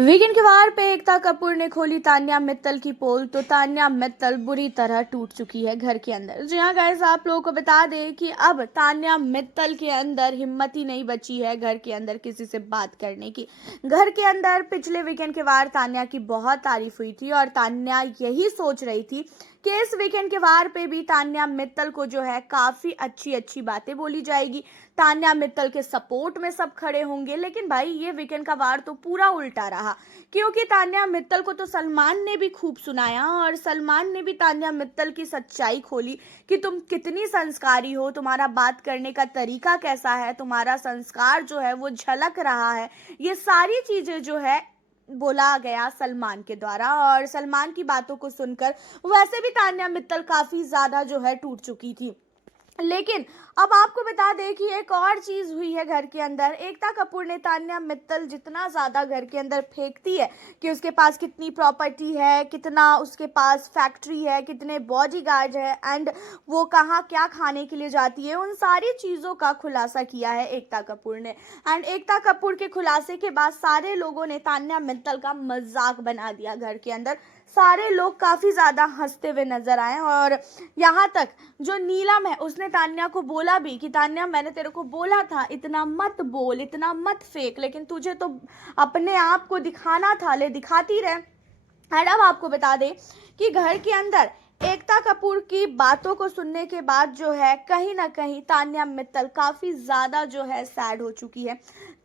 Weekend के वार पे एकता कपूर ने खोली तान्या मित्तल की पोल तो तान्या मित्तल बुरी तरह टूट चुकी है घर के अंदर। जी हाँ गाइस, आप लोगों को बता दें कि अब तान्या मित्तल के अंदर हिम्मत ही नहीं बची है घर के अंदर किसी से बात करने की। घर के अंदर पिछले वीकेंड के वार तान्या की बहुत तारीफ हुई थी और तान्या यही सोच रही थी कि इस वीकेंड के वार पे भी तान्या मित्तल को जो है काफ़ी अच्छी अच्छी बातें बोली जाएगी, तान्या मित्तल के सपोर्ट में सब खड़े होंगे। लेकिन भाई ये वीकेंड का वार तो पूरा उल्टा रहा, क्योंकि तान्या मित्तल को तो सलमान ने भी खूब सुनाया और सलमान ने भी तान्या मित्तल की सच्चाई खोली कि तुम कितनी संस्कारी हो, तुम्हारा बात करने का तरीका कैसा है, तुम्हारा संस्कार जो है वो झलक रहा है। ये सारी चीज़ें जो है बोला गया सलमान के द्वारा और सलमान की बातों को सुनकर वैसे भी तान्या मित्तल काफ़ी ज़्यादा जो है टूट चुकी थी। लेकिन अब आपको बता दें कि एक और चीज़ हुई है घर के अंदर। एकता कपूर ने तान्या मित्तल जितना ज़्यादा घर के अंदर फेंकती है कि उसके पास कितनी प्रॉपर्टी है, कितना उसके पास फैक्ट्री है, कितने बॉडीगार्ड है एंड वो कहाँ क्या खाने के लिए जाती है, उन सारी चीज़ों का खुलासा किया है एकता कपूर ने। एंड एकता कपूर के खुलासे के बाद सारे लोगों ने तान्या मित्तल का मजाक बना दिया घर के अंदर। सारे लोग काफ़ी ज़्यादा हंसते हुए नजर आए और यहाँ तक जो नीलम है उसने तान्या को बोला भी कि तान्या मैंने तेरे को बोला था इतना मत बोल, इतना मत फेंक, लेकिन तुझे तो अपने आप को दिखाना था, ले दिखाती रहे। एंड अब आपको बता दें कि घर के अंदर एकता कपूर की बातों को सुनने के बाद जो है कहीं ना कहीं तान्या मित्तल काफ़ी ज़्यादा जो है सैड हो चुकी है।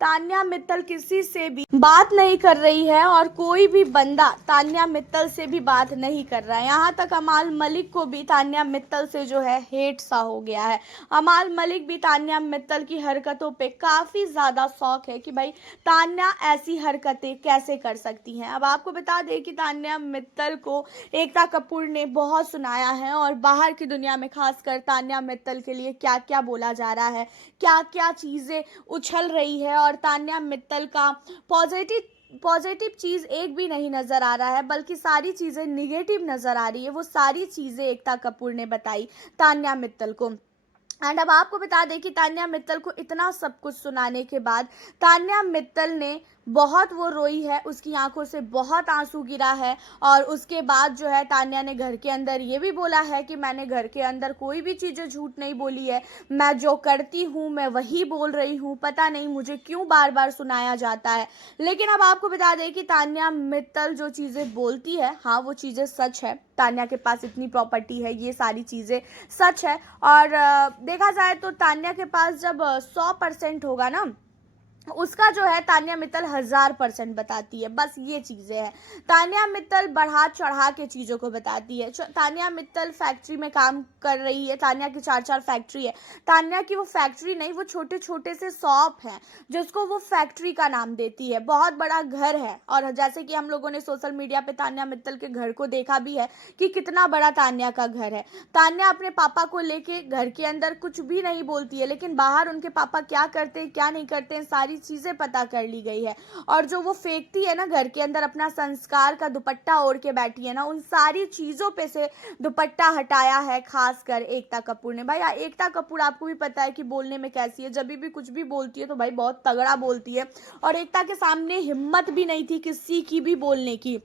तान्या मित्तल किसी से भी बात नहीं कर रही है और कोई भी बंदा तान्या मित्तल से भी बात नहीं कर रहा है। यहाँ तक अमाल मलिक को भी तान्या मित्तल से जो है हेट सा हो गया है। अमाल मलिक भी तान्या मित्तल की हरकतों पे काफ़ी ज़्यादा शौक है कि भाई तान्या ऐसी हरकतें कैसे कर सकती हैं। अब आपको बता दें कि तान्या मित्तल को एकता कपूर ने बहुत सुनाया है और बाहर की दुनिया में खासकर तान्या मित्तल के लिए क्या क्या बोला जा रहा है, क्या क्या चीज़ें उछल रही है और तान्या मित्तल का पॉजिटिव चीज़ एक भी नहीं नज़र आ रहा है, बल्कि सारी चीज़ें निगेटिव नज़र आ रही है। वो सारी चीज़ें एकता कपूर ने बताई तान्या मित्तल को। एंड अब आपको बता दें कि तान्या मित्तल को इतना सब कुछ सुनाने के बाद तान्या मित्तल ने बहुत वो रोई है, उसकी आंखों से बहुत आंसू गिरा है और उसके बाद जो है तान्या ने घर के अंदर ये भी बोला है कि मैंने घर के अंदर कोई भी चीज़ें झूठ नहीं बोली है, मैं जो करती हूँ मैं वही बोल रही हूँ, पता नहीं मुझे क्यों बार बार सुनाया जाता है। लेकिन अब आपको बता दें कि तान्या मित्तल जो चीज़ें बोलती है हाँ वो चीज़ें सच है। तान्या के पास इतनी प्रॉपर्टी है, ये सारी चीज़ें सच है और देखा जाए तो तान्या के पास जब 100% होगा ना उसका जो है तान्या मित्तल 1000% बताती है। बस ये चीज़ें हैं, तान्या मित्तल बढ़ा चढ़ा के चीज़ों को बताती है। तान्या मित्तल फैक्ट्री में काम कर रही है, तान्या की 4 फैक्ट्री है। तान्या की वो फैक्ट्री नहीं, वो छोटे छोटे से शॉप हैं जिसको वो फैक्ट्री का नाम देती है। बहुत बड़ा घर है और जैसे कि हम लोगों ने सोशल मीडिया पे तान्या मित्तल के घर को देखा भी है कि कितना बड़ा तान्या का घर है। तान्या अपने पापा को लेके घर के अंदर कुछ भी नहीं बोलती है, लेकिन बाहर उनके पापा क्या करते हैं क्या नहीं करते हैं सारी चीजें पता कर ली गई है। और जो वो फेंकती है ना घर के अंदर अपना संस्कार का दुपट्टा ओढ़ के बैठी है ना, उन सारी चीजों पे से दुपट्टा हटाया है खासकर एकता कपूर ने। भाई एकता कपूर आपको भी पता है कि बोलने में कैसी है, जब भी कुछ भी बोलती है तो भाई बहुत तगड़ा बोलती है और एकता के सामने हिम्मत भी नहीं थी किसी की भी बोलने की,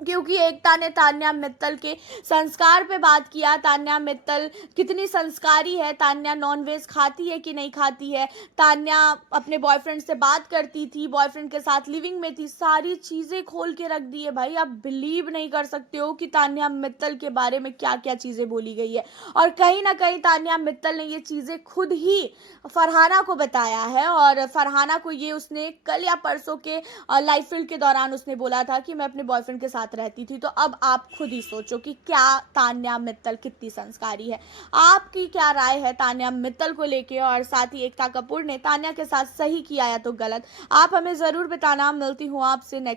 क्योंकि एकता ने तान्या मित्तल के संस्कार पे बात किया। तान्या मित्तल कितनी संस्कारी है, तान्या नॉनवेज खाती है कि नहीं खाती है, तान्या अपने बॉयफ्रेंड से बात करती थी, बॉयफ्रेंड के साथ लिविंग में थी, सारी चीज़ें खोल के रख दी है। भाई आप बिलीव नहीं कर सकते हो कि तान्या मित्तल के बारे में क्या क्या चीज़ें बोली गई है और कहीं ना कहीं तान्या मित्तल ने ये चीज़ें खुद ही फरहाना को बताया है और फरहाना को ये उसने कल या परसों के लाइव फील्ड के दौरान उसने बोला था कि मैं अपने बॉयफ्रेंड के साथ रहती थी। तो अब आप खुद ही सोचो कि क्या तान्या मित्तल कितनी संस्कारी है। आपकी क्या राय है तान्या मित्तल को लेके और साथ ही एकता कपूर ने तान्या के साथ सही किया या तो गलत, आप हमें ज़रूर बताना। मिलती हूँ आपसे नेक्स्ट